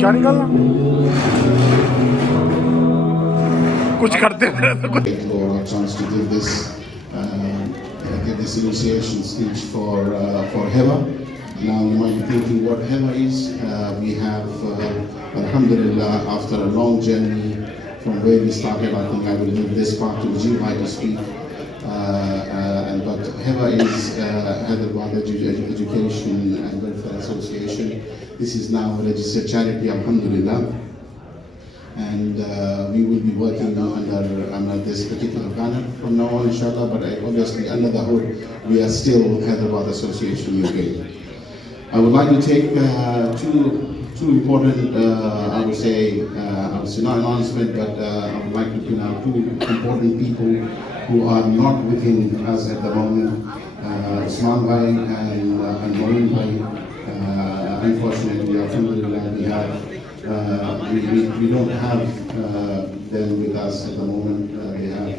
क्या निकालना कुछ करते हैं For a chance to give this initiation speech for Heva. Now you might be thinking what Heva is. We have, Alhamdulillah, after a long journey from where we started, I think I will leave this part to Hijiri to speak. But Heva is Hyderabadi Education and Welfare Association. This is now a registered charity, Alhamdulillah. And we will be working under this particular banner from now on, inshallah. But obviously, under the hood, we are still Hyderabad Association UK. I would like to take two important, I would say not announcement, but I would like to point out two important people who are not within us at the moment, Usman Bhai and Moin Bhai. Unfortunately, alhamdulillah, we don't have them with us at the moment. They have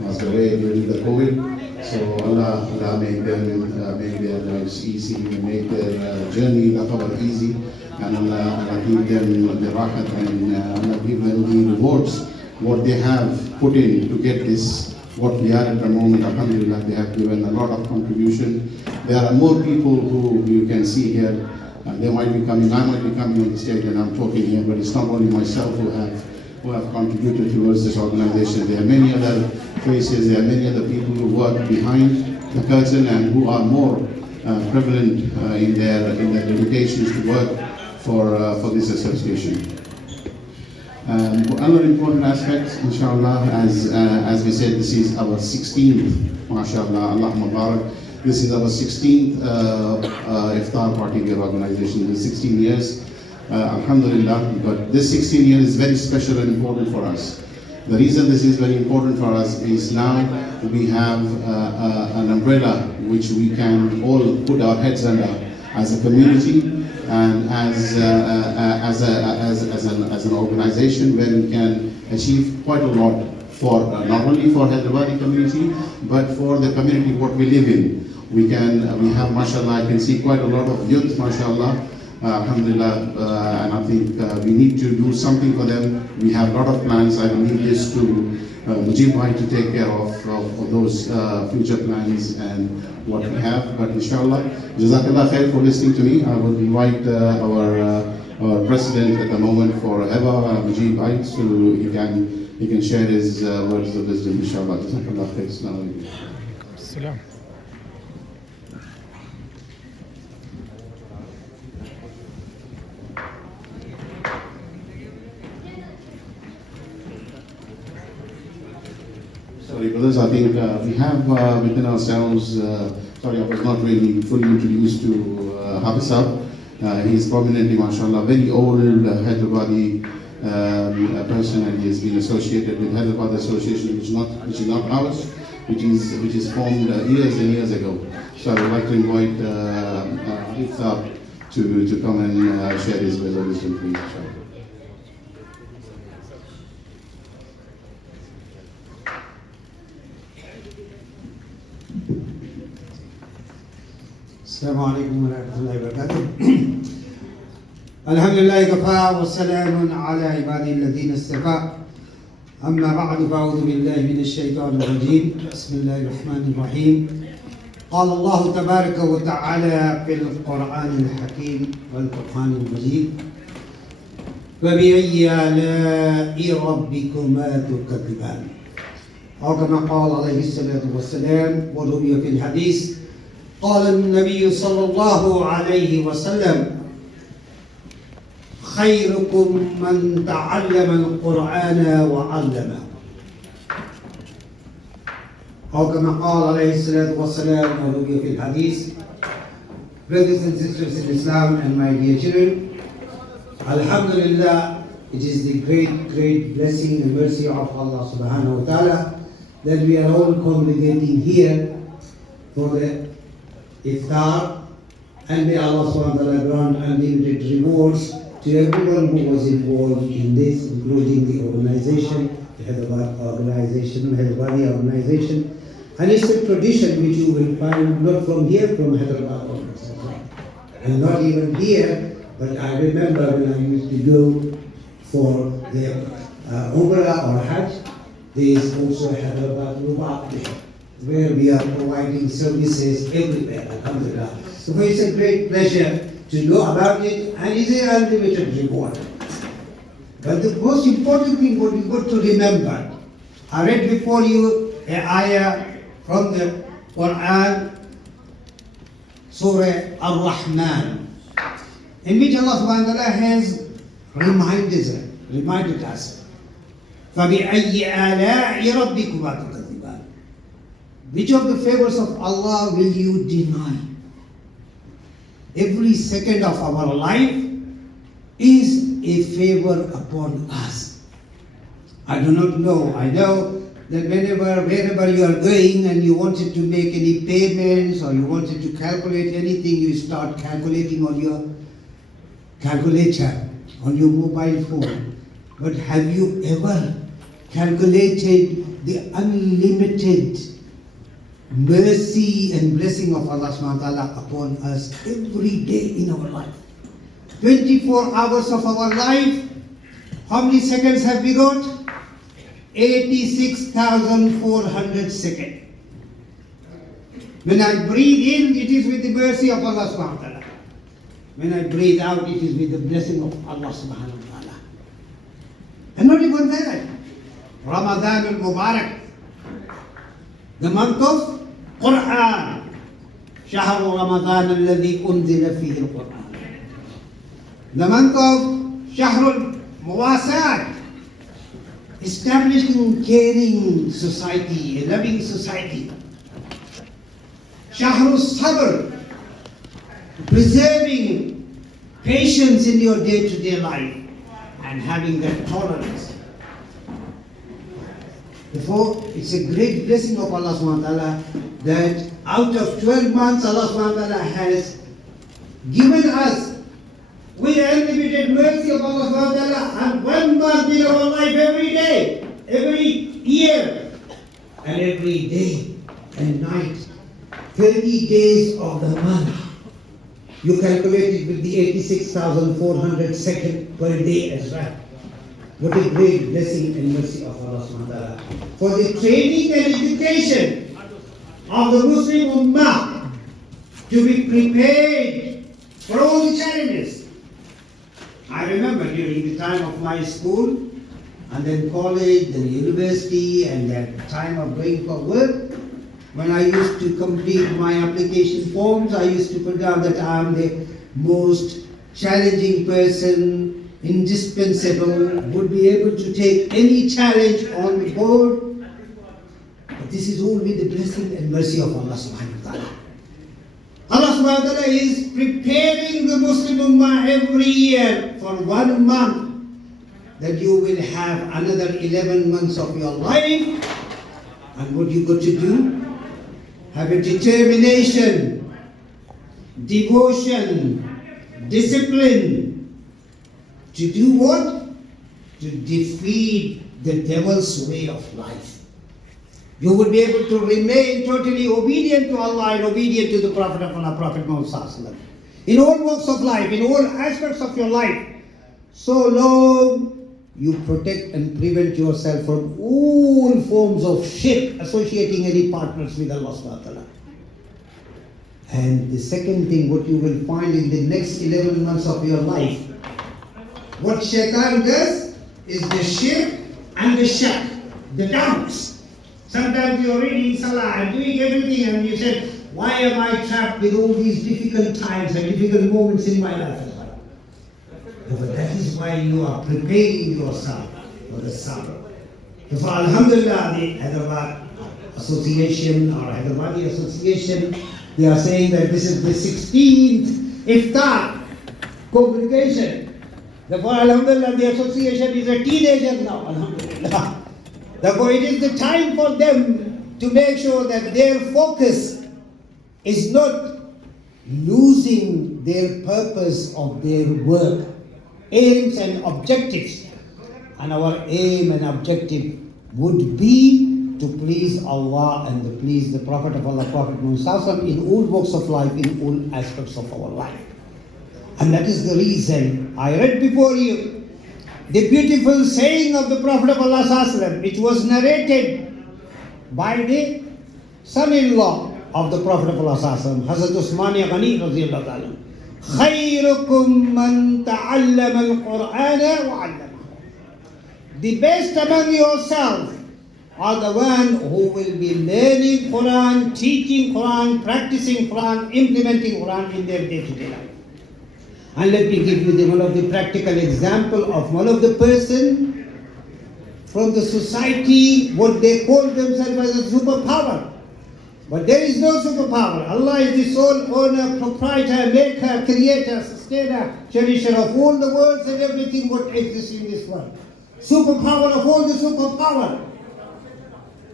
passed away during the COVID. So Allah make their lives easy, and make their journey easy, and Allah give them the rahat, and Allah give them the rewards what they have put in to get this. What we are at the moment, alhamdulillah, they have given a lot of contribution. There are more people who you can see here. They might be coming, I might be coming on the stage and I'm talking here, but it's not only myself who have contributed towards this organization. There are many other faces, there are many other people who work behind the curtain and who are more prevalent in their dedications to work for this association. Another important aspect, inshallah, as we said, this is our 16th, mashallah, Allah Mubarak. This is our 16th iftar party we are organization. In 16 years, alhamdulillah. But this 16 years is very special and important for us. The reason this is very important for us is now we have an umbrella which we can all put our heads under as a community and as an organization where we can achieve quite a lot for not only for Hyderabadi community but for the community what we live in. We have, mashallah, I can see quite a lot of youth, mashallah, alhamdulillah, and I think we need to do something for them. We have a lot of plans. I will leave this to Mujib Bhai to take care of those future plans and what we have. But inshallah, Jazakallah khair for listening to me. I will invite our president at the moment for Heva, Mujib Bhai, so he can share his words of wisdom, inshallah. Jazakallah khair. Assalamu alaikum. Sorry, brothers, I think we have within ourselves, sorry, I was not really fully introduced to Habisab. He is prominently, mashallah, very old Hyderabadi person, and he has been associated with Hyderabad Association, which is not ours, which is formed years and years ago. So I would like to invite Iftar to come and share his wisdom, please. السلام عليكم ورحمة الله وبركاته. الحمد لله كفى والسلام على عباده الذين اصطفى. أما بعد فأعوذ بالله من الشيطان الرجيم. بسم الله الرحمن الرحيم. قال الله تبارك وتعالى في القرآن الحكيم والقرآن المجيد: فبأي آلاء ربكما تكذبان. أو كما قال عليه الصلاة والسلام وروي في الحديث قال النبي صلى الله عليه وسلم: خيركم من تعلم القرآن وعلمه. أو كما قال عليه الصلاة والسلام في الحديث. Brothers and sisters in Islam and my dear children, Alhamdulillah, it is the great blessing and mercy of Allah subhanahu wa ta'ala that we are all congregating here for the iftar, and may Allah subhanahu wa ta'ala grant unlimited rewards to everyone who was involved in this, including the organization, the Hyderabadi organization. And it's a tradition which you will find not from here, from Hyderabad, and not even here, but I remember when I used to go for the Umrah or Hajj, there is also Hyderabad Rubat, where we are providing services everywhere, alhamdulillah. So it's a great pleasure to know about it, and it's an unlimited reward. But the most important thing what you got to remember, I read before you an ayah from the Quran, Surah Ar-Rahman, in which Allah subhanahu wa ta'ala has reminded us, فَبِأَيِّ آلَاءِ رَبِّكُمَا تُكَذِّبَانِ. Which of the favors of Allah will you deny? Every second of our life is a favor upon us. I do not know. I know that wherever you are going and you wanted to make any payments or you wanted to calculate anything, you start calculating on your calculator, on your mobile phone. But have you ever calculated the unlimited mercy and blessing of Allah subhanahu wa ta'ala upon us every day in our life? 24 hours of our life, how many seconds have we got? 86,400 seconds. When I breathe in, it is with the mercy of Allah subhanahu wa ta'ala. When I breathe out, it is with the blessing of Allah subhanahu wa ta'ala. And not even that. Ramadan al-Mubarak, the month of Quran. شهر رمضان الذي أنزل فيه القرآن. The month of Shahrul Muwasat, establishing caring society, a loving society. Shahrul Sabr, preserving patience in your day-to-day life and having that tolerance. Therefore, it's a great blessing of Allah subhanahu wa ta'ala that out of 12 months Allah subhanahu wa ta'ala has given us with unlimited mercy of Allah subhanahu wa ta'ala and 1 month in our life every day, every year, and every day and night. 30 days of the month. You calculate it with the 86,400 seconds per day as well. What a great blessing and mercy of Allah subhanahu wa ta'ala. For the training and education of the Muslim Ummah to be prepared for all the challenges. I remember during the time of my school, and then college, then university, and that time of going for work, when I used to complete my application forms, I used to put down that I am the most challenging person, indispensable, would be able to take any challenge on the board. But this is all with the blessing and mercy of Allah subhanahu wa ta'ala. Allah subhanahu wa ta'ala is preparing the Muslim Ummah every year for 1 month, that you will have another 11 months of your life. And what you got to do? Have a determination, devotion, discipline, to do what? To defeat the devil's way of life. You will be able to remain totally obedient to Allah and obedient to the Prophet of Allah, Prophet Muhammad, in all walks of life, in all aspects of your life, so long you protect and prevent yourself from all forms of shirk, associating any partners with Allah subhanahu wa ta'ala. And the second thing, what you will find in the next 11 months of your life, what shaitan does is the shirk and the shak, the doubts. Sometimes you're reading salah and doing everything and you say, why am I trapped with all these difficult times and difficult moments in my life? Therefore, that is why you are preparing yourself for the summer. Therefore, Alhamdulillah, the Hyderabad Association or Hyderabadi Association, they are saying that this is the 16th Iftar congregation. Therefore, Alhamdulillah, the association is a teenager now, Alhamdulillah. Therefore, it is the time for them to make sure that their focus is not losing their purpose of their work, aims and objectives. And our aim and objective would be to please Allah and to please the Prophet of Allah, Prophet Muhammad in all walks of life, in all aspects of our life. And that is the reason I read before you the beautiful saying of the Prophet of Allah, which was narrated by the son-in-law of the Prophet of Allah, Hazrat Usman Ghani radiyallahu ta'ala. خَيْرُكُمْ مَنْ تَعَلَّمَ الْقُرْآنَ وَعَلَّمَهُ. The best among yourselves are the one who will be learning Quran, teaching Quran, practicing Quran, implementing Quran in their day-to-day life. And let me give you one of the practical example of one of the person from the society, what they call themselves as a superpower. But there is no superpower. Allah is the sole owner, proprietor, maker, creator, sustainer, cherisher of all the worlds and everything what exists in this world. Superpower of all the superpower.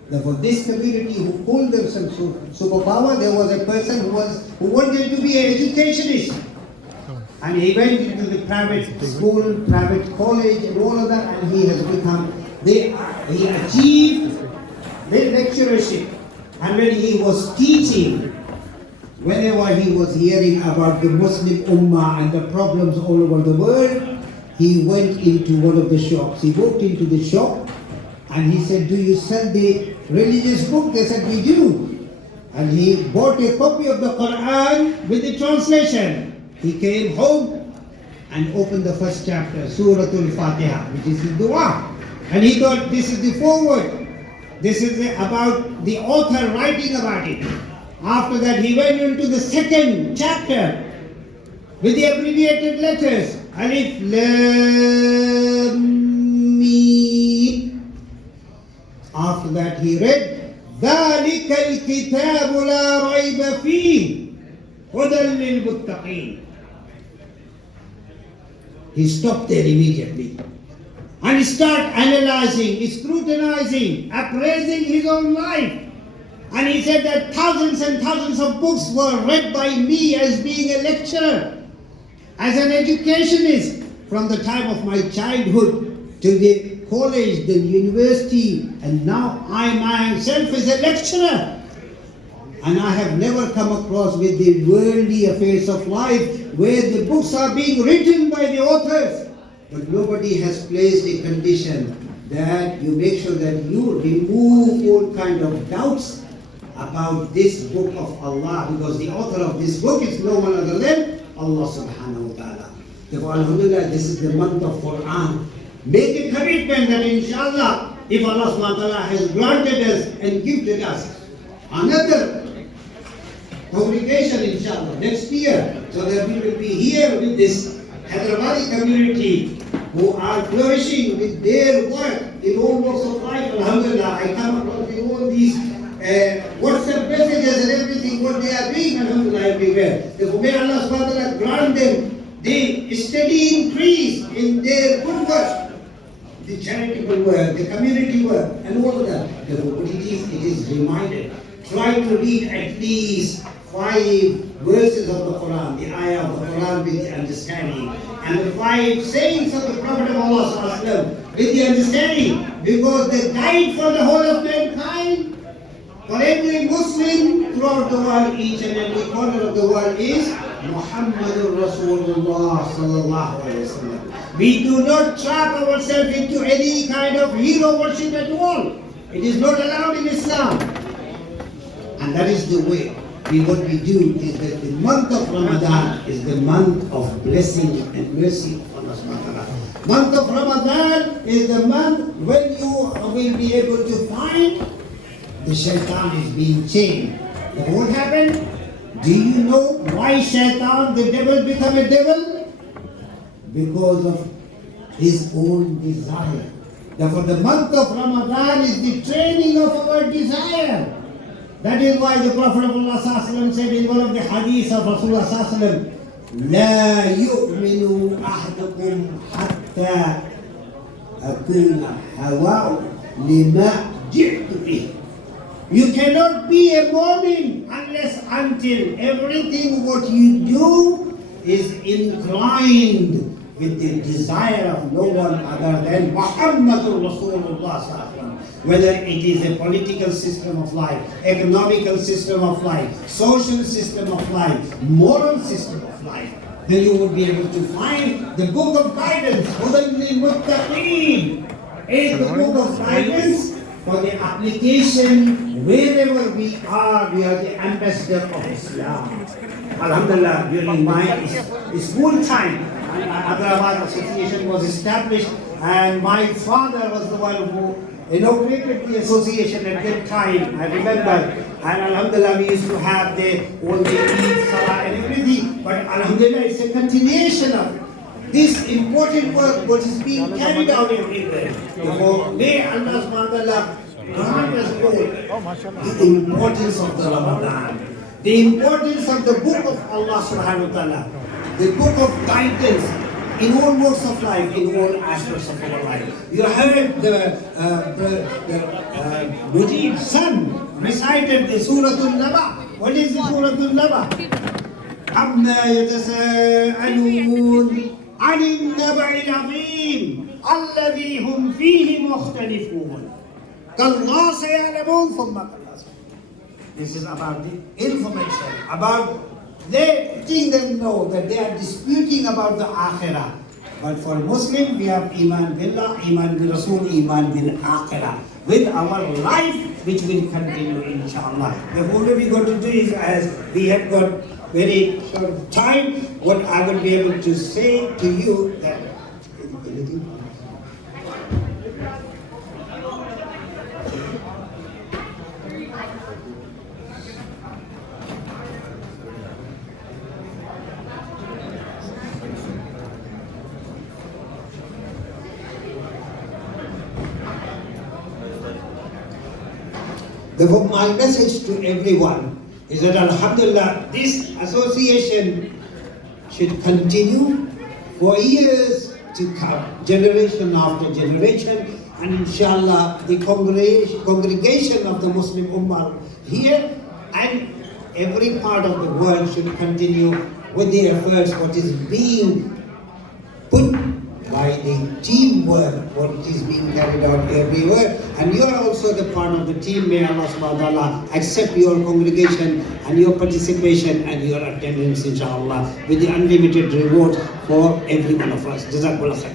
Therefore, this community who called themselves superpower, there was a person who wanted to be an educationist. And he went into the private school, private college and all of that, and he has become, he achieved the lecturership. And when he was teaching, whenever he was hearing about the Muslim Ummah and the problems all over the world, he went into one of the shops. He walked into the shop and he said, "Do you sell the religious book?" They said, "We do." And he bought a copy of the Quran with the translation. He came home and opened the first chapter, Surah Al-Fatiha, which is the dua. And he thought, this is the foreword. This is about the author writing about it. After that, he went into the second chapter with the abbreviated letters. Alif, Lam, Mim. After that, he read, ذَلِكَ الْكِتَابُ لَا رَيْبَ فِيهِ هُدًى لِلْمُتَّقِينَ. He stopped there immediately. And he started analyzing, scrutinizing, appraising his own life. And he said that thousands and thousands of books were read by me as being a lecturer, as an educationist, from the time of my childhood to the college, the university, and now I myself is a lecturer. And I have never come across with the worldly affairs of life where the books are being written by the authors. But nobody has placed a condition that you make sure that you remove all kind of doubts about this book of Allah, because the author of this book is no one other than Allah subhanahu wa ta'ala. Therefore, alhamdulillah, this is the month of Quran. Make a commitment that inshallah, if Allah subhanahu wa ta'ala has granted us and gifted us another congregation inshallah next year, so that we will be here with this Hyderabadi community who are flourishing with their work in all walks of life. Alhamdulillah, I come across with all these WhatsApp messages and everything, what they are doing, alhamdulillah, everywhere. Therefore, may Allah subhanahu wa ta'ala grant them the steady increase in their good work, the charitable work, the community work, and all of that. Therefore, it is reminded. Try to read at least 5 verses of the Quran, the ayah of the Quran with the understanding, and the 5 sayings of the Prophet of Allah with the understanding, because the guide for the whole of mankind, for every Muslim throughout the world, each and every corner of the world, is Muhammadur Rasulullah sallallahu alaihi wasallam. We do not trap ourselves into any kind of hero worship at all. It is not allowed in Islam. And that is the way. What we do is that the month of Ramadan is the month of blessing and mercy of Allah subhanahu wa ta'ala. Month of Ramadan is the month when you will be able to find the shaitan is being chained. But what happened? Do you know why shaitan, the devil, become a devil? because of his own desire. Therefore, the month of Ramadan is the training of our desire. That is why the Prophet of Allah said in one of the hadiths of Rasulullah, لا يؤمن أحدكم حتى أكون هواه لما جئت به. You cannot be a mu'min until everything what you do is inclined with the desire of no one other than Muhammadur Rasulullah. Whether it is a political system of life, economical system of life, social system of life, moral system of life, then you would be able to find the book of guidance, Hudan lil Muttaqeen, is the book of guidance for the application wherever we are the ambassador of Islam. Alhamdulillah, during my school time, Hyderabadi Association was established, and my father was the one who inaugurated the association at that time, I remember. And Alhamdulillah, we used to have all the Eid, Salah and everything. But Alhamdulillah, it's a continuation of this important work what is being carried out everywhere. Therefore, may Allah subhanahu wa ta'ala grant us all the importance of the Ramadan, the importance of the book of Allah subhanahu wa ta'ala, the book of guidance in all modes of life, in all aspects of our life. You heard the Mujib's son recited the Suratul Naba. What is the Suratul Naba? عَمَّا يَتَسَاءَلُونَ عَنِ النَّبَعِ الْعَظِيمِ الَّذِي هُمْ فِيهِ مُخْتَلِفُونَ كَاللَّهِ سَيَعْلَمُونَ ثُمَّ كَاللَّهِ. This is about the information, about letting them know that they are disputing about the Akhirah. But for Muslim, we have Iman Billah, Iman Bil Rasul, Iman Bil Akhirah, with our life which will continue inshallah. The only we got to do is, as we have got very short time, what I will be able to say to you that therefore, my message to everyone is that Alhamdulillah, this association should continue for years to come, generation after generation, and inshallah the congregation of the Muslim Ummah here and every part of the world should continue with the efforts what is being put by the teamwork, what is being carried out everywhere. And you are also the part of the team. May Allah subhanahu wa ta'ala accept your congregation and your participation and your attendance, inshallah, with the unlimited reward for every one of us. Jazakallah khair.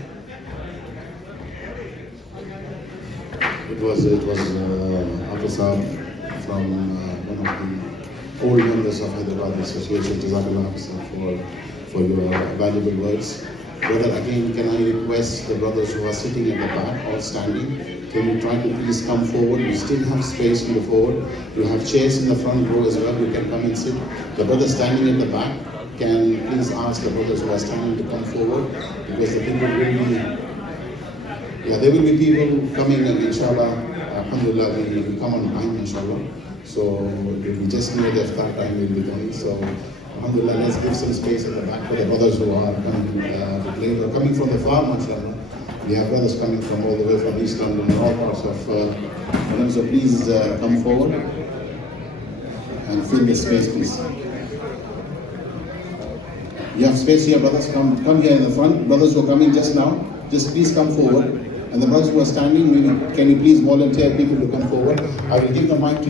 It was Afisab from one of the old members of Hyderabadi Association. Jazakallah for your valuable words. Brother, again, can I request the brothers who are sitting at the back or standing, can you try to please come forward? We still have space in the forward. You have chairs in the front row as well. You can come and sit. The brothers standing in the back, can please ask the brothers who are standing to come forward, because the people will be, there will be people coming, and inshallah, alhamdulillah, we will come on time, inshallah. So we just near the iftar time will be coming. So alhamdulillah, let's give some space at the back for the brothers who are coming to play. They're coming from the far, mashallah. We have brothers coming from all the way from East London and all parts of London. So please come forward and fill the space, please. You have space here, brothers. Come here in the front. Brothers who are coming just now, just please come forward. And the brothers who are standing, can you please volunteer people to come forward? I will give the mic to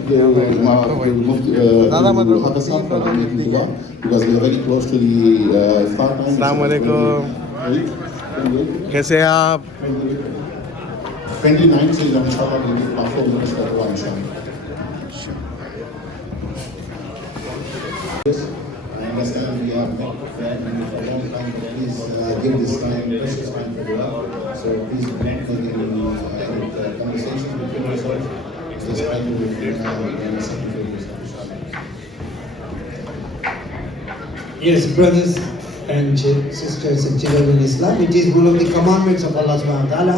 Hauk for making dua, because we are very close to the iftar time. Assalamu alaikum. कैसे हैं आप? 29 से inshallah we will perform the dua, inshallah. I understand we have met for a long time, but please give this time, precious time for dua. So please don't take any conversations between yourselves. Just try to listen to yourself. Yes, brothers, and sisters and children in Islam, it is one of the commandments of Allah subhanahu wa ta'ala.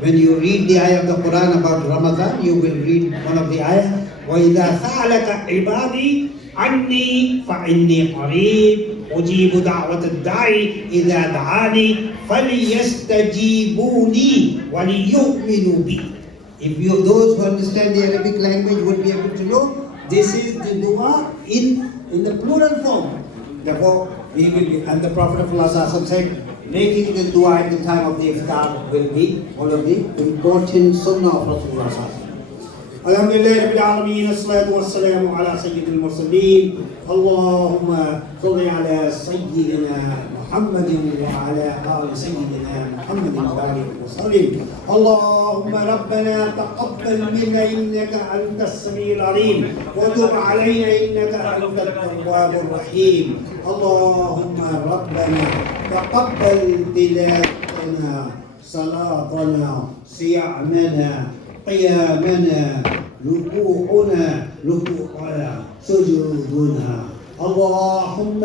When you read the ayah of the Quran about Ramadan, you will read one of the ayah, وَإِذَا سَأَلَكَ عِبَادِي عَنِّي فَإِنِّي قَرِيبٌ أُجِيبُ دَعْوَةَ الدَّاعِ إِذَا دَعَانِي فَلْيَسْتَجِيبُوا لِي وَلْيُؤْمِنُوا بِي. If those who understand the Arabic language would be able to know, this is the dua in the plural form. Therefore, we will be, and the Prophet of Allah said, making the dua at the time of the iftar will be one of the important sunnah of Rasulullah. Alhamdulillah Rabbil Alameen, as-salatu was-salamu ala sayyidil mursaleen. Allahumma salli ala sayyidina Muhammadin wa ala ali sayyidina Muhammadin wa barik wa sallim. Allahumma rabbana taqabbal minna innaka antas samiul alim wa tub alayna innaka antat tawwabur rahim. Allahumma rabbana taqabbal tilawatina salatana siyamana قيامنا ركوعنا سجودنا. اللهم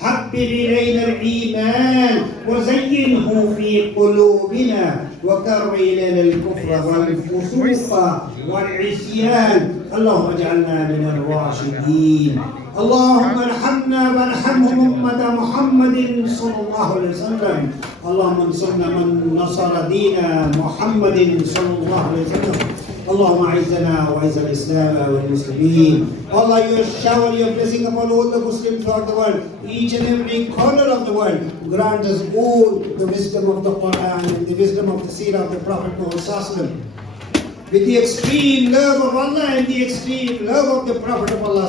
حبب إلينا الإيمان وزينه في قلوبنا وكره إلينا الكفر والفسوق والعصيان. اللهم اجعلنا من الراشدين. اللهم ارحمنا وارحمهم أمة محمد صلى الله عليه وسلم. اللهم انصرنا من نصر دين محمد صلى الله عليه وسلم. اللهم اعزنا واعز الاسلام والمسلمين. Allah, you shower your blessing upon all the Muslims throughout the world, each and every corner of the world. Grant us all the wisdom of the Quran and the wisdom of the seerah of the Prophet Muhammad, with the extreme love of Allah and the extreme love of the Prophet of Allah,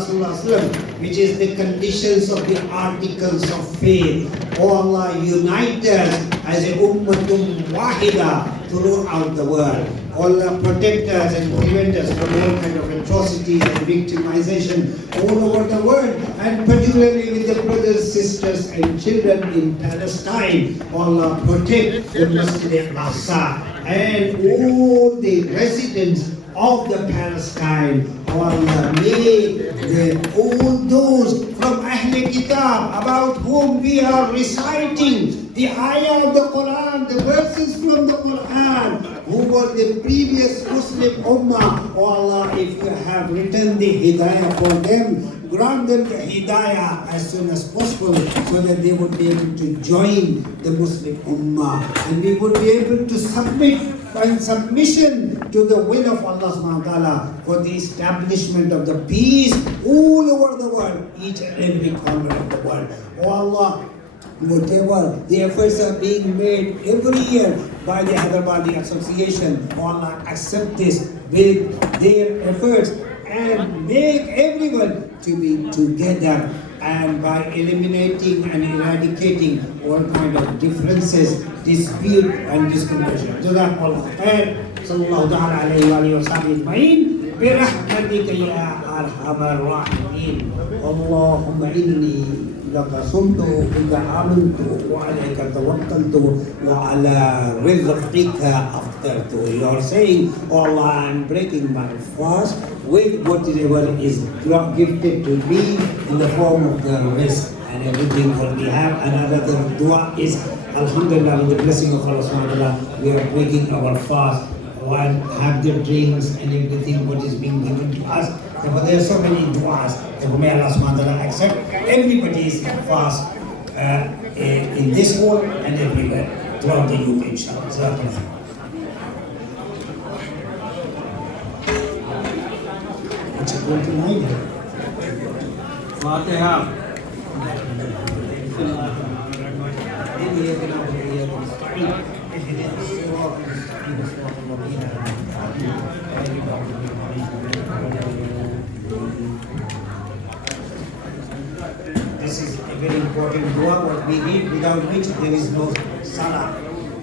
which is the conditions of the articles of faith. Oh Allah, unite us as a ummatum wahida throughout the world. Allah, protect us and prevent us from all kind of atrocities and victimization all over the world, and particularly with the brothers, sisters and children in Palestine. Allah, protect the Masjid al-Aqsa and all the residents of the Palestine. Allah, may all those from Ahl Kitab about whom we are reciting the ayah of the Quran, the verses from the Quran, who were the previous Muslim Ummah. Oh Allah, if you have written the Hidayah for them, grant them the Hidayah as soon as possible, so that they would be able to join the Muslim Ummah, and we would be able to submit in submission to the will of Allah subhanahu wa ta'ala for the establishment of the peace all over the world, each and every corner of the world. Oh Allah, whatever the efforts are being made every year by the Hyderabadi Association, oh Allah, accept this with their efforts and make everyone to be together, and by eliminating and eradicating all kind of differences, dispute and discrimination. Jazakallah khair. Sallallahu ta'ala alayhi wa alihi wa sahbihi ajma'in. Birahmatika ya arhamar rahimin. Allahumma inni laka sumtu bika amantu wa alayka tawakkaltu wa ala rizqika aftartu. You are saying, oh Allah, I am breaking my fast with whatever is gifted to me in the form of the rest and everything what we have. Another dua is, alhamdulillah, with the blessing of Allah subhanahu wa ta'ala, we are breaking our fast and have the drinks and everything what is being given to us. So, but there are so many duas. So may Allah subhanahu wa ta'ala accept everybody's fast in this world and everywhere throughout the UK, inshallah. Going to night. Fatiha. This is a very important dua what we need, without which there is no salah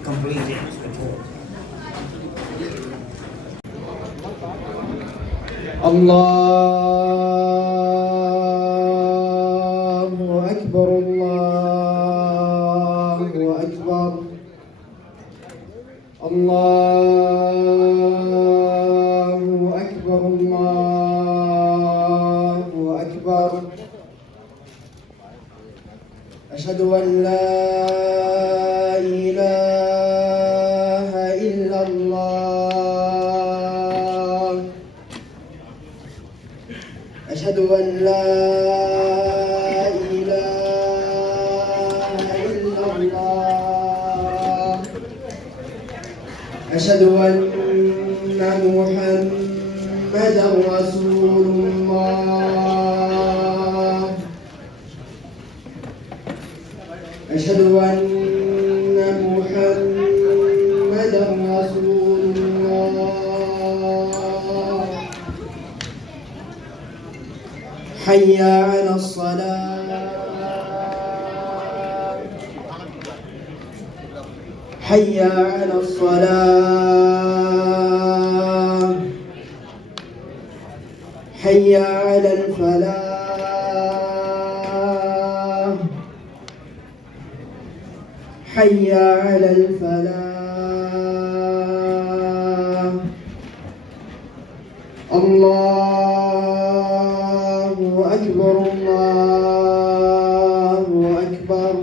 completed at all. Allahu Akbar, Allahu Akbar, Allahu Akbar, Allahu Akbar. أشهد أن لا إله إلا الله أشهد أن لا إله إلا الله أشهد أن محمدا رسول الله أشهد أن محمدا رسول الله حي على الصلاة حي على الصلاة حي على الفلاح حي على الفلاح الله أكبر الله أكبر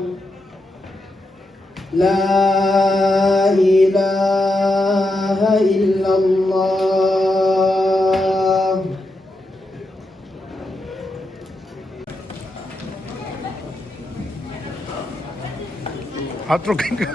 لا إله إلا الله हाथ रोकेंगे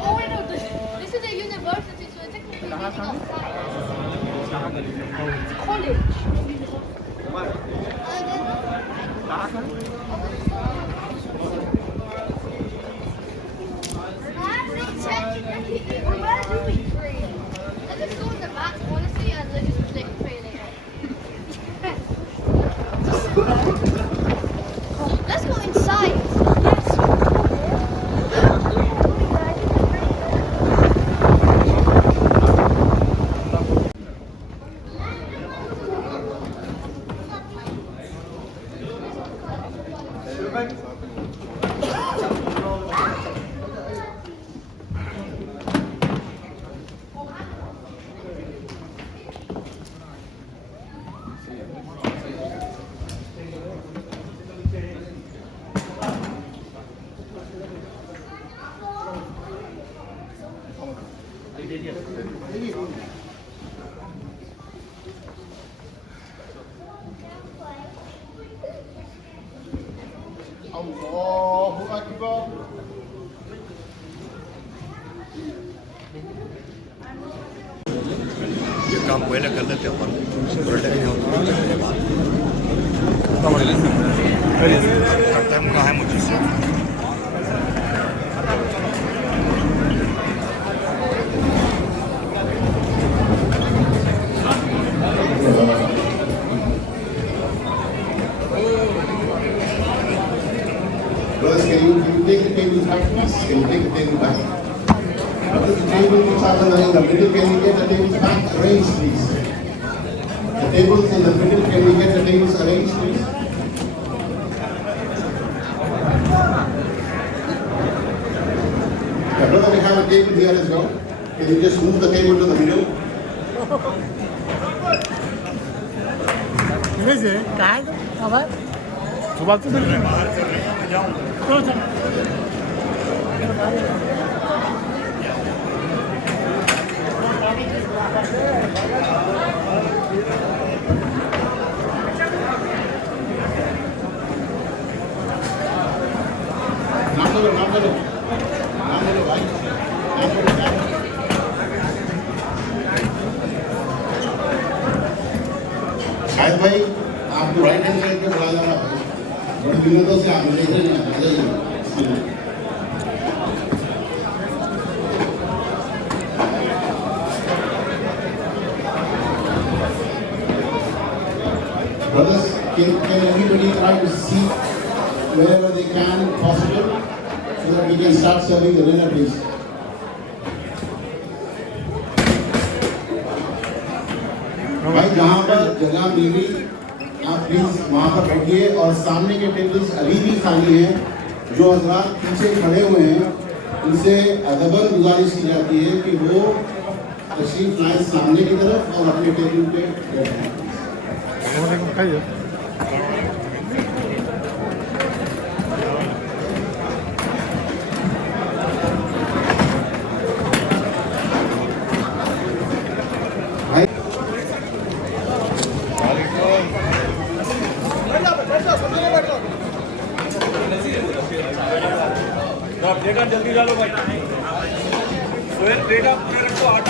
Oh wait, no, this is a university, so technically it's not science. It's college. Where do we free? Let's just go in the back, honestly, and let's just click free later. Let's go inside. Allahu Akbar. ये काम पहले कर लेते अपन करता है कहाँ है मुझे Brothers, can you take the tables back, please? Can you take the table back? The table which are in the middle, can you get the tables back arranged, please? The tables in the middle, can we get the tables arranged, please? Yeah, brother, we have a table here as well. Can you just move the table to the middle? सुबह से मिल रहे हैं शायद भाई आपको right hand side पे बुला जाना भाई बड़ी मिन्नतों से आप मुझे इधर नहीं आ जाइए Brothers, can anybody try to see wherever they can possible so that we can start serving the dinner, please? भाई जहाँ पर जगह मिली आप प्लीज वहाँ पर बैठिए और सामने के टेबल्स अभी भी खाली हैं। जो हजरात पीछे खड़े हुए हैं उनसे अदबन गुजारिश की जाती है कि वो तशरीफ लाएं सामने की तरफ और अपने टेबल पे बैठें। जल्दी डालो भाई। सोहेल बेटा पूरे रखो 8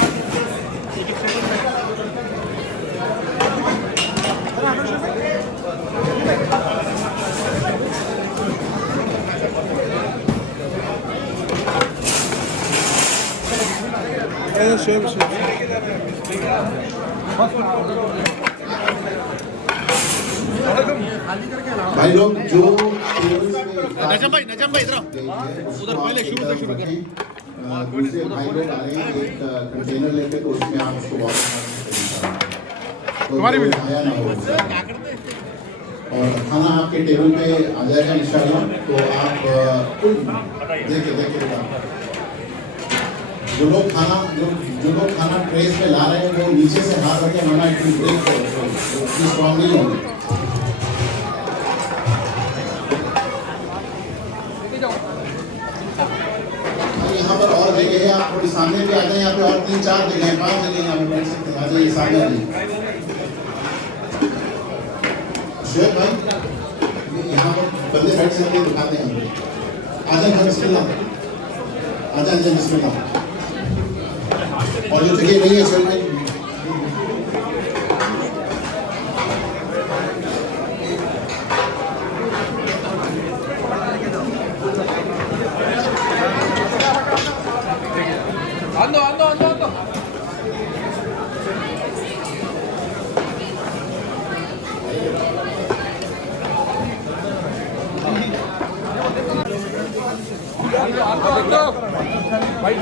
भाई लोग जो नजम भाई इधर उधर पहले शुरू करें। दूसरे भाई लोग आ रहे हैं एक कंटेनर लेके, तो उसमें आप उसको वापस तुम्हारी भी आया ना हो और खाना आपके टेबल पे आ जाएगा इंशाल्लाह। तो आप देखिए जो लोग खाना ट्रेस में ला रहे हैं वो नीचे से हाथ रखे माना इतनी ब्रेक स्ट्रॉन्ग नहीं होंगे। यहाँ पर और जगह है, आप थोड़ी सामने भी आ जाए। यहाँ पे और 3-4 जगह हैं, 5 जगह यहाँ पे बैठ सकते हैं। आ जाइए सामने आ जाइए। शुएब भाई यहाँ पर बंदे बैठ सकते हैं, दिखाते हैं। आ जाए बिस्मिल्लाह, आ जाए बिस्मिल्लाह। और जो जगह नहीं है शुएब भाई अंदो भाई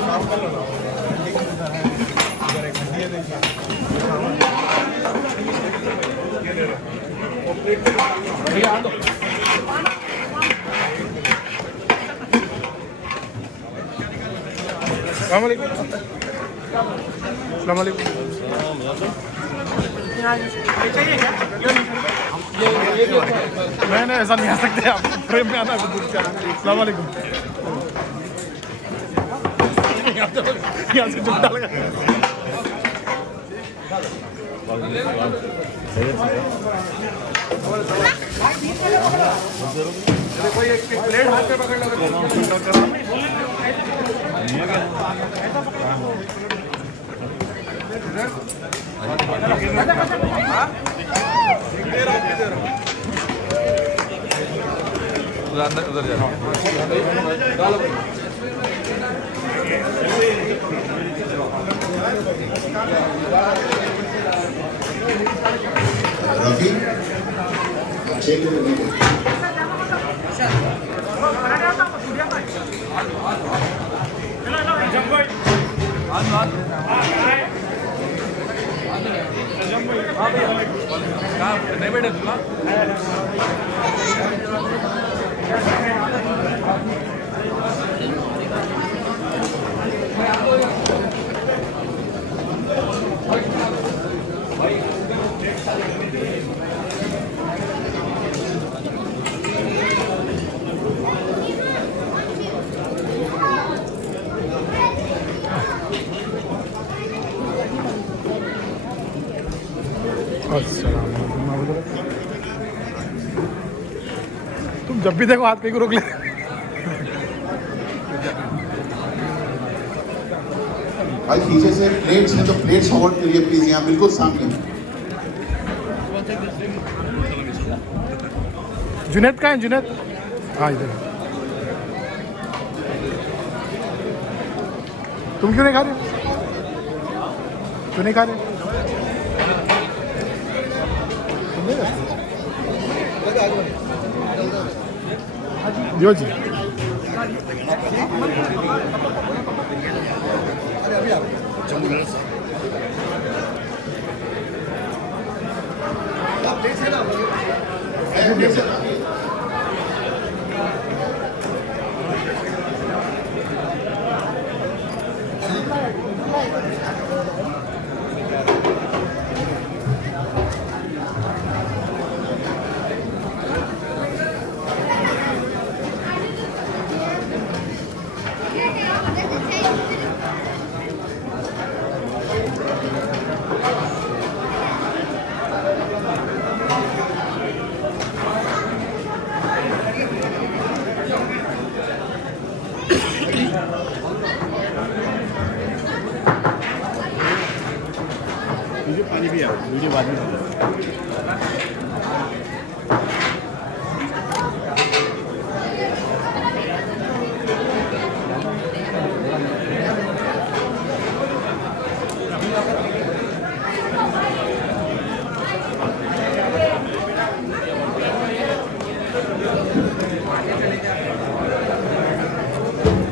अस्सलाम वालेकुम। नहीं ऐसा नहीं आ सकते आप, फ्रेम में आना है। अस्सलाम वालेकुम। यहाँ से जुटा लगा कोई एक प्लेट हाथ पे पकड़ लो। उधर जाओ। रफी अच्छे के लिए नहीं बैठे तुला तुम जब भी देखो हाथ कहीं को रोक ले। भाई पीछे से प्लेट्स हैं तो प्लेट्स फॉरवर्ड करिए प्लीज, यहाँ बिल्कुल सामने। जुनैद कहाँ है? जुनैद हाँ इधर। तुम क्यों नहीं खा रहे? क्यों नहीं खा रहे? तुम नहीं जो जी पानी भी है वीडियो बाद में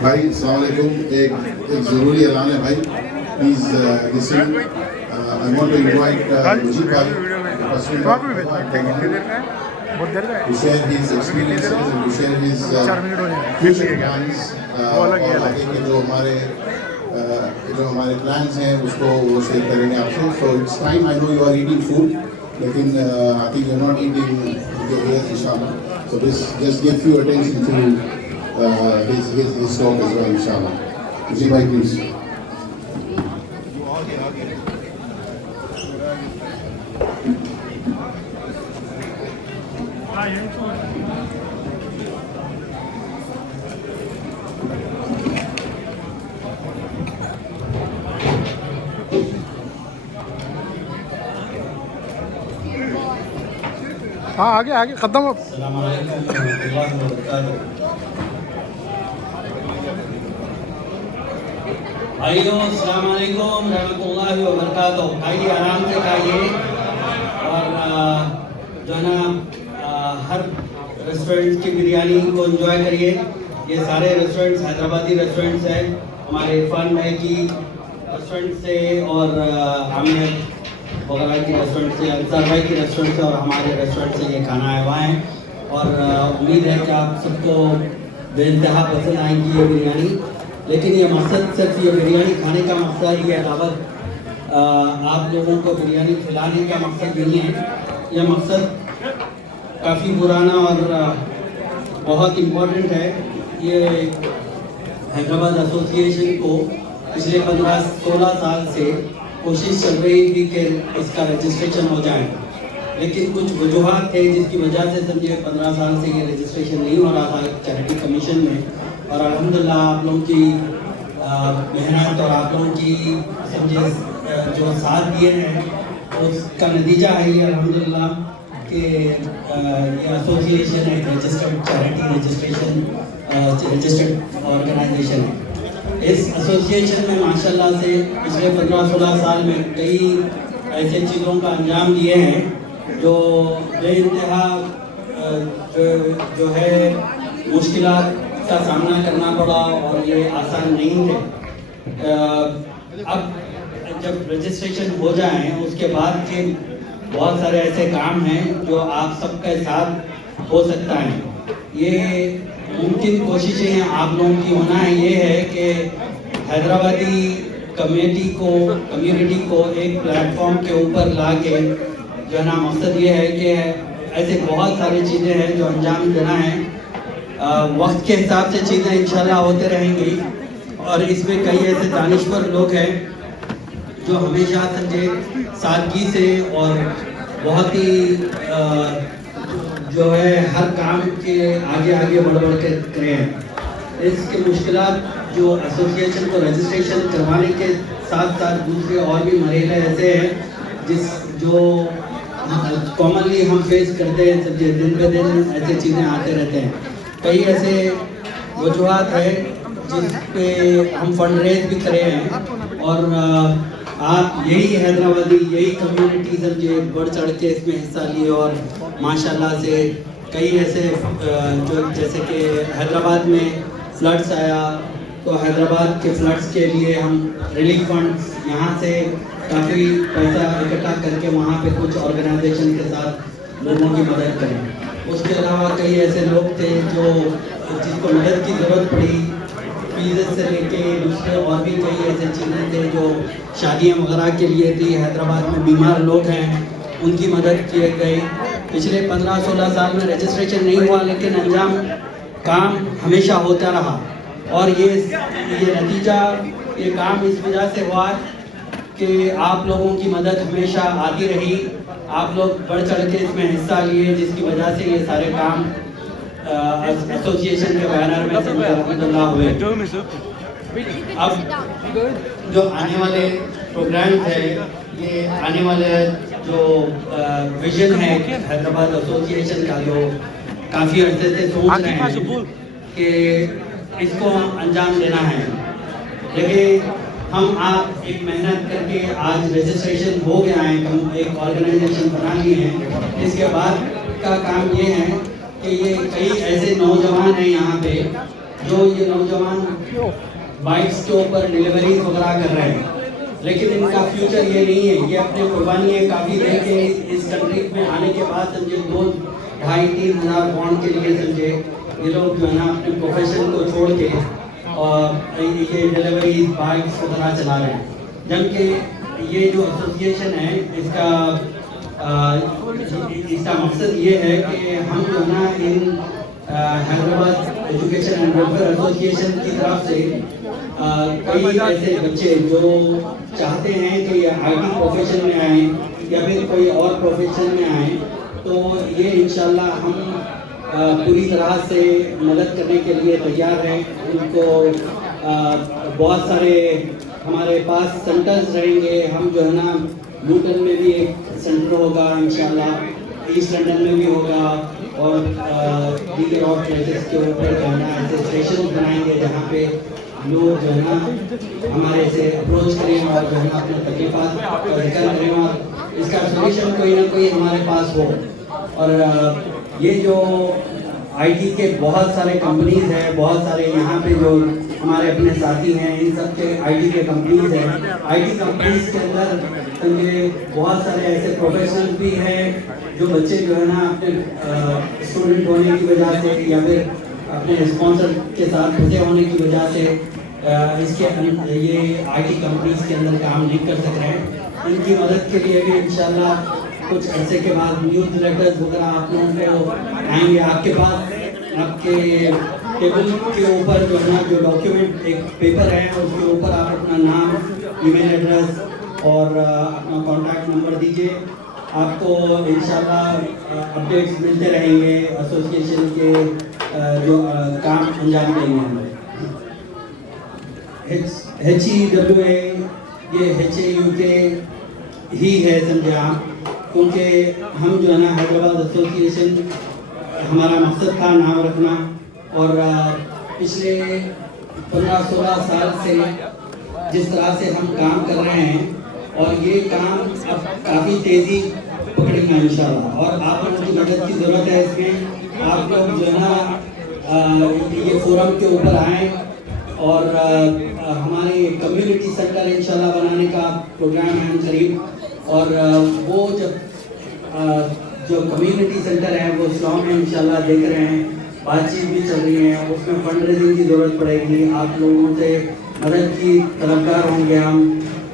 भाई अस्सलाम वालेकुम। एक ज़रूरी ऐलान है भाई, please listen. I want to invite Mujib bhai to share his experiences and to share his future plans और आगे के जो हमारे plans हैं उसको वो share करेंगे आपसे। So it's time, I know you are eating food, लेकिन I think you're not eating your ears inshallah. So just give few attention to his talk as well inshallah. Mujib bhai please. हाँ आगे आगे खत्म हो भाइयों अस्सलाम वालेकुम रहमतुल्लाहि व बरकातहू। खाइए, आराम से खाइए और जो है ना हर रेस्टोरेंट की बिरयानी को एंजॉय करिए। ये सारे रेस्टोरेंट्स हैदराबादी रेस्टोरेंट्स हैं, हमारे इरफान भाई की रेस्टोरेंट से और आमिर वगैरह की रेस्टोरेंट से, अंसार भाई की रेस्टोरेंट से और हमारे रेस्टोरेंट से ये खाना आया हुआ है। और उम्मीद है कि आप सबको बेइंतहा पसंद आएगी ये बिरयानी। लेकिन ये मकसद सिर्फ ये बिरयानी खाने का मकसद, ये दावत आप लोगों को बिरयानी खिलाने का मकसद नहीं है। ये मकसद काफ़ी पुराना और बहुत इम्पोर्टेंट है। ये हैदराबाद एसोसिएशन को पिछले 15-16 साल से कोशिश चल रही थी कि इसका रजिस्ट्रेशन हो जाए, लेकिन कुछ वजूहात थे जिसकी वजह से समझिए 15 साल से ये रजिस्ट्रेशन नहीं हो रहा था चैरिटी कमीशन में। और अल्हम्दुलिल्लाह आप लोगों की मेहनत और आप लोगों की समझिए जो साथ दिए हैं उसका नतीजा है ये अल्हम्दुलिल्लाह कि ये एसोसिएशन एक रजिस्टर्ड चैरिटी रजिस्टर्ड ऑर्गेनाइजेशन है। इस एसोसिएशन में माशाल्लाह से पिछले 15-16 साल में कई ऐसे चीज़ों का अंजाम दिए हैं जो बेइंतहा जो है मुश्किलात का सामना करना पड़ा और ये आसान नहीं थे। अब जब रजिस्ट्रेशन हो जाए उसके बाद के बहुत सारे ऐसे काम हैं जो आप सबके साथ हो सकता है। ये मुमकिन कोशिशें हैं आप लोगों की होना है ये है कि हैदराबादी कम्युनिटी को एक प्लेटफॉर्म के ऊपर ला के जो है ना मकसद ये है कि ऐसे बहुत सारी चीज़ें हैं जो अंजाम देना है। वक्त के हिसाब से चीज़ें इंशाल्लाह होते रहेंगी और इसमें कई ऐसे दानिश्वर लोग हैं जो हमेशा समझे सादगी से और बहुत ही जो है हर काम के आगे बढ़ के करे हैं। इसके मुश्किलात जो एसोसिएशन को रजिस्ट्रेशन करवाने के साथ साथ दूसरे और भी मरीले ऐसे हैं जो कॉमनली हम फेस करते हैं। समझे दिन पे दिन ऐसे चीज़ें आते रहते हैं। कई ऐसे वजूहात है जिस पे हम फंड रेज भी करे हैं और आप यही हैदराबादी यही कम्युनिटी समझे बढ़ चढ़ के इसमें हिस्सा लिए और माशाल्लाह से कई ऐसे जो जैसे कि हैदराबाद में फ्लड्स आया तो हैदराबाद के फ्लड्स के लिए हम रिलीफ फंड्स यहाँ से काफ़ी पैसा इकट्ठा करके वहाँ पे कुछ ऑर्गेनाइजेशन के साथ लोगों की मदद करें। उसके अलावा कई ऐसे लोग थे जो जिनको मदद की ज़रूरत पड़ी, पीज़े से लेके दूसरे और भी कई ऐसे चीज़ें थे जो शादियाँ वगैरह के लिए थी। हैदराबाद में बीमार लोग हैं उनकी मदद किए गई। पिछले 15-16 साल में रजिस्ट्रेशन नहीं हुआ लेकिन अंजाम काम हमेशा होता रहा और ये नतीजा ये काम इस वजह से हुआ कि आप लोगों की मदद हमेशा आती रही, आप लोग बढ़ चढ़ के इसमें हिस्सा लिए जिसकी वजह से ये सारे काम एसोसिएशन के बैनर में से अलहम्दुलिल्लाह हुए। अब जो आने वाले प्रोग्राम्स है ये आने वाले जो विजन है हैदराबाद एसोसिएशन का जो काफ़ी अर्से से सोच रहे हैं कि इसको अंजाम देना है, लेकिन हम आप एक मेहनत करके आज रजिस्ट्रेशन हो गया है, हम एक ऑर्गेनाइजेशन बना लिए हैं। इसके बाद का काम ये है कि ये कई ऐसे नौजवान हैं यहाँ पे जो ये नौजवान बाइक्स के ऊपर डिलीवरी वगैरह कर रहे हैं, लेकिन इनका फ्यूचर ये नहीं है। ये अपने कुर्बानी काफ़ी दे के इस कंट्री में आने के बाद समझे 2-2.5-3 हज़ार पाउंड के लिए समझे ये लोग जो है ना अपने प्रोफेशन को छोड़ के और ये डिलीवरी बाइक्स वगैरह चला रहे हैं। जबकि ये जो एसोसिएशन है इसका मकसद ये है कि हम जो है ना इन Hyderabad Education and Welfare Association की तरफ से कई ऐसे बच्चे जो चाहते हैं कि ये आईटी प्रोफेशन में आए या फिर कोई और प्रोफेशन में आए, तो ये इंशाल्लाह हम पूरी तरह से मदद करने के लिए तैयार हैं। उनको बहुत सारे हमारे पास सेंटर्स रहेंगे। हम जो है ना लूटन में भी एक सेंटर होगा इंशाल्लाह, ईस्ट लंदन में भी होगा और दीगर और प्लेसेस के ऊपर जो है ना ऐसे स्टेशन बनाएंगे जहाँ पे लोग जो है ना हमारे से अप्रोच करें और जो है ना अपने तकलीफात का जिक्र करें और इसका सोल्यूशन कोई ना कोई हमारे पास हो। और ये जो आईटी के बहुत सारे कंपनीज हैं, बहुत सारे यहाँ पे जो हमारे अपने साथी हैं, इन सब के आईटी के कंपनीज हैं। आईटी कंपनीज के अंदर बहुत सारे ऐसे प्रोफेशनल्स भी हैं जो बच्चे जो है ना अपने स्टूडेंट होने की वजह से या फिर अपने स्पॉन्सर के साथ फंसे होने की वजह से ये आईटी कंपनीज के अंदर काम नहीं कर सक रहे हैं। इनकी मदद के लिए भी इंशाल्लाह कुछ अर्से के बाद न्यूज़ लेटर्स वगैरह आप लोगों को आएंगे आपके पास। आपके टेबल के ऊपर जो है ना जो डॉक्यूमेंट एक पेपर है उसके ऊपर आप अपना नाम, ईमेल एड्रेस और अपना कॉन्टैक्ट नंबर दीजिए। आपको इंशाल्लाह अपडेट्स मिलते रहेंगे एसोसिएशन के जो काम अंजाम देंगे। HEWA ये HAUK ही है समझे आप, क्योंकि हम जो है ना हैदराबाद एसोसिएशन हमारा मकसद था नाम रखना और पिछले 15-16 साल से जिस तरह से हम काम कर रहे हैं और ये काम अब काफ़ी तेज़ी पकड़ेगा इंशाल्लाह और आप लोगों की मदद की ज़रूरत है इसमें। आप लोग जो है ना ये फोरम के ऊपर आएँ और हमारे कम्युनिटी सेंटर इंशाल्लाह बनाने का प्रोग्राम है करीब और वो जब जो कम्युनिटी सेंटर है वो स्लॉ में इंशाल्लाह देख रहे हैं, बातचीत भी चल रही है, उसमें फंड रेजिंग की ज़रूरत पड़ेगी। आप लोगों से मदद की तलबगार होंगे हम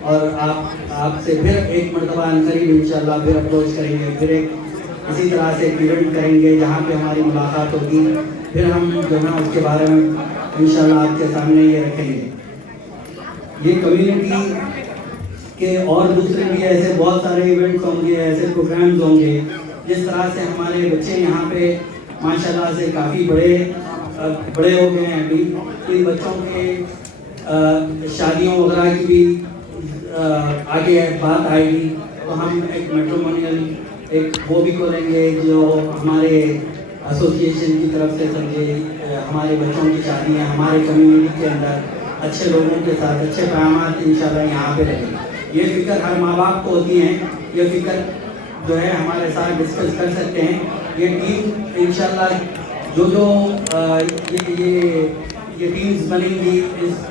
और आपसे फिर एक मरतबा करीब इंशाल्लाह फिर अप्रोच करेंगे, फिर एक इसी तरह से एक इवेंट करेंगे जहाँ पे हमारी मुलाकात होगी, फिर हम जो है उसके बारे में इंशाल्लाह आपके सामने ये रखेंगे। ये कम्युनिटी के और दूसरे भी ऐसे बहुत सारे इवेंट्स होंगे, ऐसे प्रोग्राम्स होंगे जिस तरह से हमारे बच्चे यहाँ पे माशाल्लाह से काफ़ी बड़े हो गए हैं। अभी इन बच्चों के शादियों वगैरह की भी आगे बात आएगी तो हम एक मैट्रिमोनियल एक वो भी खोलेंगे जो हमारे एसोसिएशन की तरफ से समझे हमारे बच्चों की शादियाँ हमारे कम्युनिटी के अंदर अच्छे लोगों के साथ अच्छे पैमाने इंशाल्लाह यहाँ पे रहेंगे। ये फिक्र हर माँ बाप को होती है, ये फिक्र जो है हमारे साथ डिस्कस कर सकते हैं। ये टीम इंशाल्लाह जो ये टीम्स बनेंगी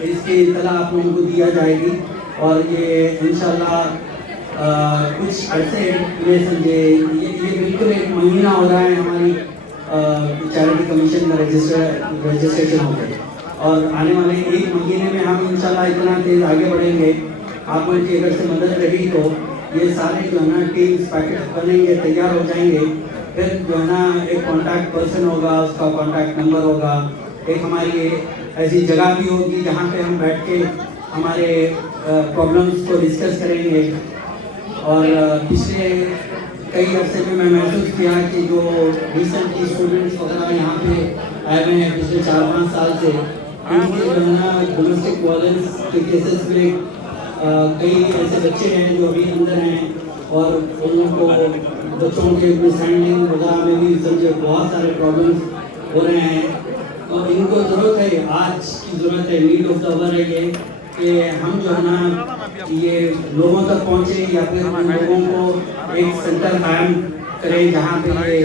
इसकी इत्तला आप लोगों को दिया जाएगी और ये इंशाल्लाह कुछ अरसे में समझे ये बिल्कुल एक महीना हो रहा है हमारी चैरिटी कमीशन में रजिस्ट्रेशन हो गई और आने वाले 1 महीने में हम इंशाल्लाह इतना तेज़ आगे बढ़ेंगे। आप लोगों की अगर से मदद रही तो ये सारे जो है ना टीम्स पैकेट बनेंगे, तैयार हो जाएंगे। फिर जो है ना एक कॉन्टैक्ट पर्सन होगा, उसका कॉन्टैक्ट नंबर होगा, एक हमारी ऐसी जगह भी होगी जहाँ पे हम बैठ के हमारे प्रॉब्लम्स को डिस्कस करेंगे। और पिछले कई अरसे में मैं महसूस किया कि जो रिसेंटली स्टूडेंट्स वगैरह यहाँ पे आए हुए हैं पिछले 4-5 साल से, उनके जो है ना डोमेस्टिक वायलेंस के केसेस में कई ऐसे बच्चे हैं जो अभी अंदर हैं और उन लोगों को बच्चों के मिसहैंडलिंग वगैरह में भी समझे बहुत सारे प्रॉब्लम्स हो रहे हैं। और इनको ज़रूरत है, आज की ज़रूरत है, नीड ऑफ द आवर है ये कि हम जो है ना ये लोगों तक पहुँचे या फिर उन लोगों को एक सेंटर कायम करें जहाँ पे ये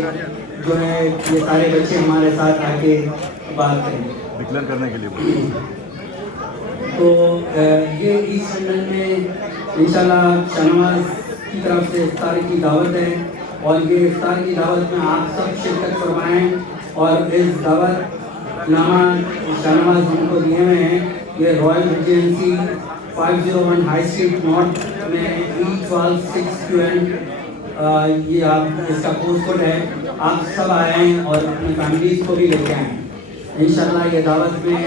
जो है ये सारे बच्चे हमारे साथ आके बात करें डिक्लेयर करने के लिए। तो ये ईस्ट लंदन में इंशाल्लाह शाहनवाज की तरफ से इफ्तार की दावत है और ये इफ्तार की दावत में आप सब शिरकत फरमाएँ और इस दावत नामा शाहनवाज हमको दिए हुए हैं। ये royal residency 501 high street north में E12 6QN ये आप इसका पोस्ट कोड है। आप सब आएँ और अपनी फैमिलीज को भी लेके आएँ। इंशाल्लाह ये दावत में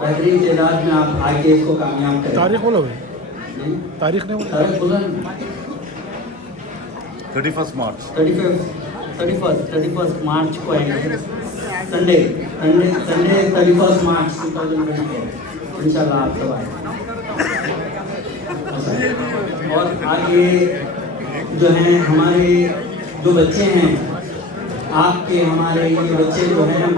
बेहतरीन तादाद में आप आके इसको कामयाब करें। तारीख बोलो भाई, तारीख नहीं बोलो। तारीख बोलो 31 मार्च 31 मार्च को आएंगे, संडे 31 मार्च 2024 इंशाल्लाह आप सब आए। और आगे जो हैं हमारे जो बच्चे हैं, आपके हमारे ये बच्चे जो हैं